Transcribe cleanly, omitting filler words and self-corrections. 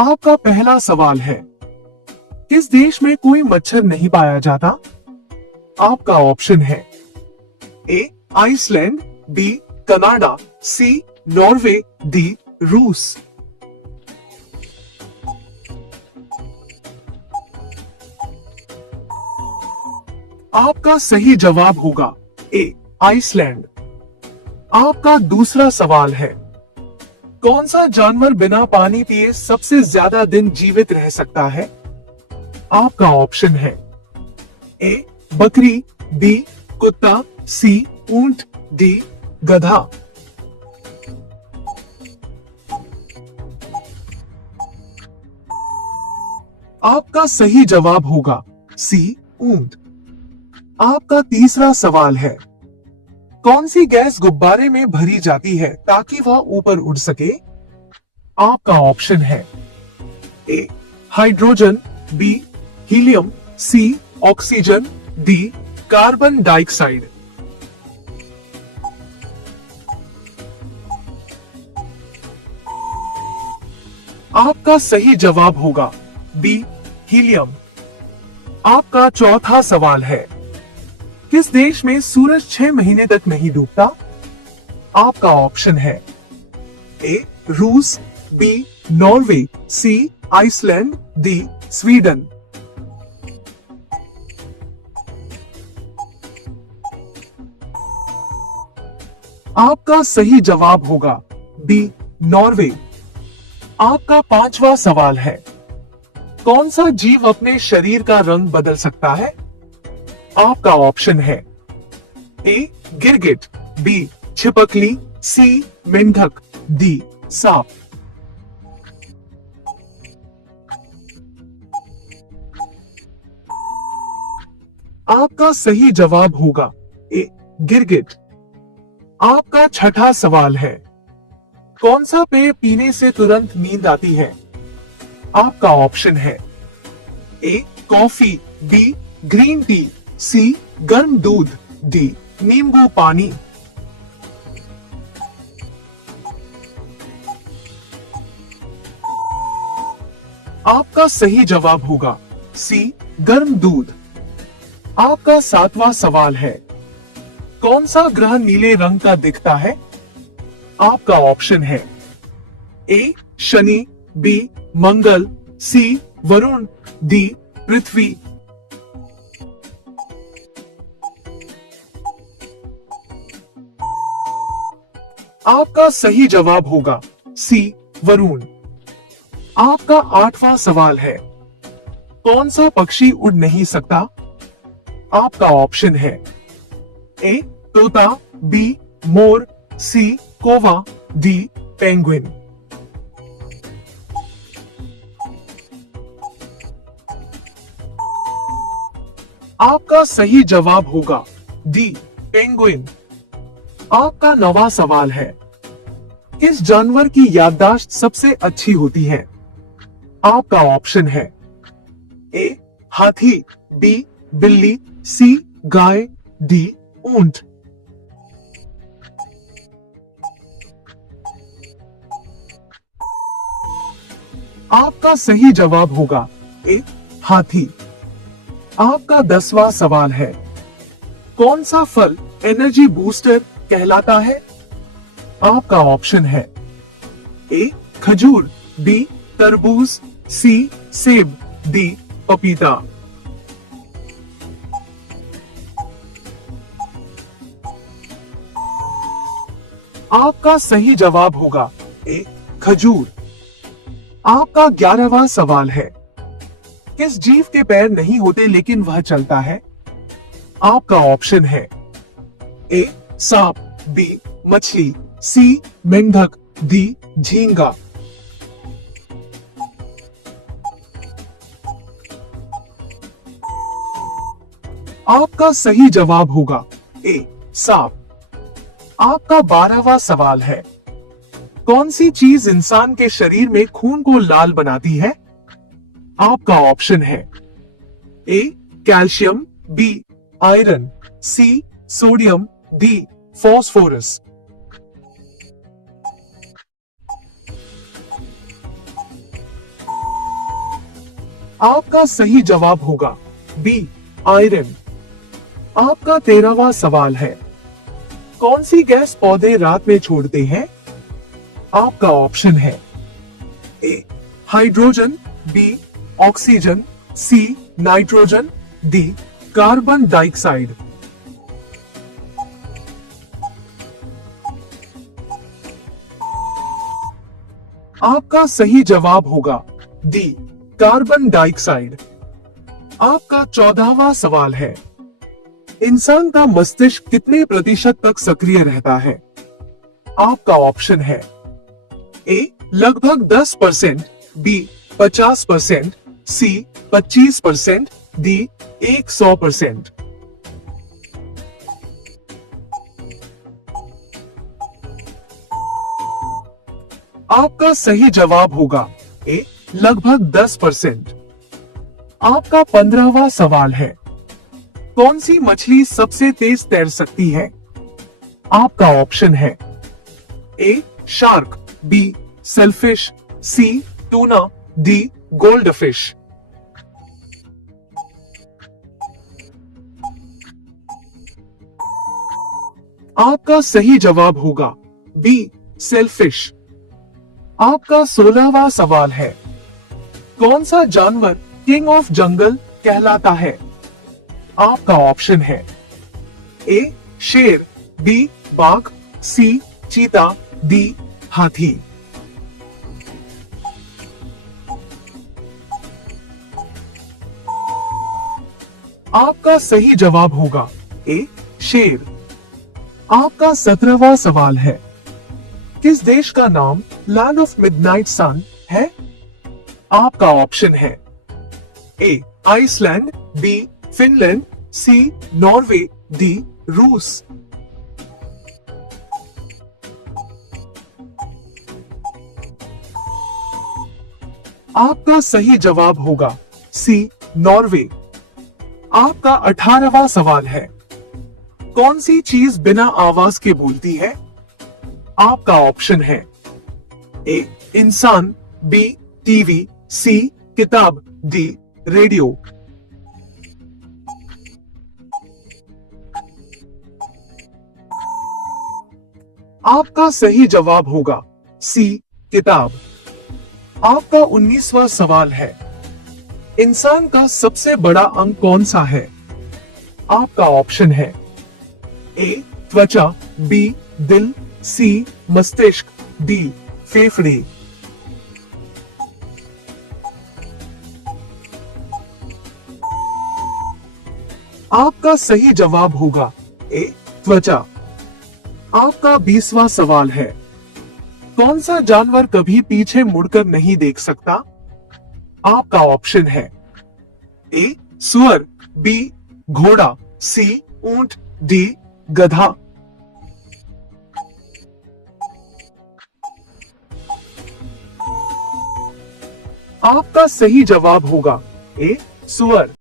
आपका पहला सवाल है, किस देश में कोई मच्छर नहीं पाया जाता? आपका ऑप्शन है ए आइसलैंड, बी कनाडा, सी नॉर्वे, डी रूस। आपका सही जवाब होगा ए आइसलैंड। आपका दूसरा सवाल है, कौन सा जानवर बिना पानी पिए सबसे ज्यादा दिन जीवित रह सकता है? आपका ऑप्शन है ए बकरी, बी कुत्ता, सी ऊंट, डी गधा। आपका सही जवाब होगा सी ऊंट। आपका तीसरा सवाल है, कौन सी गैस गुब्बारे में भरी जाती है ताकि वह ऊपर उड़ सके? आपका ऑप्शन है A hydrogen, B helium, C oxygen, D carbon dioxide. आपका सही जवाब होगा बी हीलियम। आपका चौथा सवाल है, किस देश में सूरज 6 महीने तक नहीं डूबता? आपका ऑप्शन है ए रूस, बी नॉर्वे, सी आइसलैंड, डी स्वीडन। आपका सही जवाब होगा बी नॉर्वे। आपका पांचवा सवाल है, कौन सा जीव अपने शरीर का रंग बदल सकता है? आपका ऑप्शन है ए गिरगिट, बी छिपकली, सी मेंढक, डी सांप। आपका सही जवाब होगा ए गिरगिट। आपका छठा सवाल है, कौन सा पेय पीने से तुरंत नींद आती है? आपका ऑप्शन है ए कॉफी, बी ग्रीन टी, सी गर्म दूध, डी नींबू पानी। आपका सही जवाब होगा सी गर्म दूध। आपका सातवां सवाल है, कौन सा ग्रह नीले रंग का दिखता है? आपका ऑप्शन है ए शनि, बी मंगल, सी वरुण, डी पृथ्वी। आपका सही जवाब होगा सी वरुण। आपका आठवां सवाल है, कौन सा पक्षी उड़ नहीं सकता? आपका ऑप्शन है ए तोता, बी मोर, सी कौवा, डी पेंगुइन। आपका सही जवाब होगा डी पेंगुइन। आपका नवा सवाल है, किस जानवर की याददाश्त सबसे अच्छी होती है? आपका ऑप्शन है ए हाथी, बी बिल्ली, सी गाय, डी ऊंट। आपका सही जवाब होगा ए हाथी। आपका 10वां सवाल है, कौन सा फल एनर्जी बूस्टर कहलाता है? आपका ऑप्शन है ए खजूर, बी तरबूज, सी सेब, डी पपीता। आपका सही जवाब होगा ए खजूर। आपका 11वां सवाल है, किस जीव के पैर नहीं होते लेकिन वह चलता है? आपका ऑप्शन है ए सांप, बी मछली, सी मेंढक, डी झींगा। आपका सही जवाब होगा ए सांप। आपका 12वां सवाल है, कौन सी चीज इंसान के शरीर में खून को लाल बनाती है? आपका ऑप्शन है A calcium, B iron, C sodium, D phosphorus. आपका सही जवाब होगा बी आयरन। आपका 13वां सवाल है, कौन सी गैस पौधे रात में छोड़ते हैं? आपका ऑप्शन है A hydrogen, B oxygen, C nitrogen, D carbon dioxide. आपका सही जवाब होगा डी कार्बन डाइऑक्साइड। आपका 14वां सवाल है, इंसान का मस्तिष्क कितने प्रतिशत तक सक्रिय रहता है? आपका ऑप्शन है ए लगभग 10%, बी 50%, सी 25%, डी 100%। आपका सही जवाब होगा ए लगभग 10%। आपका 15वां सवाल है, कौन सी मछली सबसे तेज तैर सकती है? आपका ऑप्शन है ए शार्क, बी सेलफिश, सी टूना, डी गोल्ड फिश। आपका सही जवाब होगा बी सेलफिश। आपका 16वां सवाल है, कौन सा जानवर किंग ऑफ जंगल कहलाता है? आपका ऑप्शन है ए शेर, बी बाघ, सी चीता, डी हाथी। आपका सही जवाब होगा ए शेर। आपका 17वां सवाल है, किस देश का नाम लैंड ऑफ मिडनाइट सन है? आपका ऑप्शन है ए आइसलैंड, बी फिनलैंड, सी नॉर्वे, डी रूस। आपका सही जवाब होगा सी नॉर्वे। आपका 18वां सवाल है, कौन सी चीज बिना आवाज के बोलती है? आपका ऑप्शन है ए इंसान, बी टीवी, सी किताब, डी रेडियो। आपका सही जवाब होगा सी किताब। आपका 19वां सवाल है, इंसान का सबसे बड़ा अंग कौन सा है? आपका ऑप्शन है ए त्वचा, बी दिल, सी मस्तिष्क, डी फेफड़े। आपका सही जवाब होगा ए त्वचा। आपका 20वां सवाल है, कौन सा जानवर कभी पीछे मुड़कर नहीं देख सकता? आपका ऑप्शन है ए सुअर, बी घोड़ा, सी ऊंट, डी गधा। आपका सही जवाब होगा ए सुअर।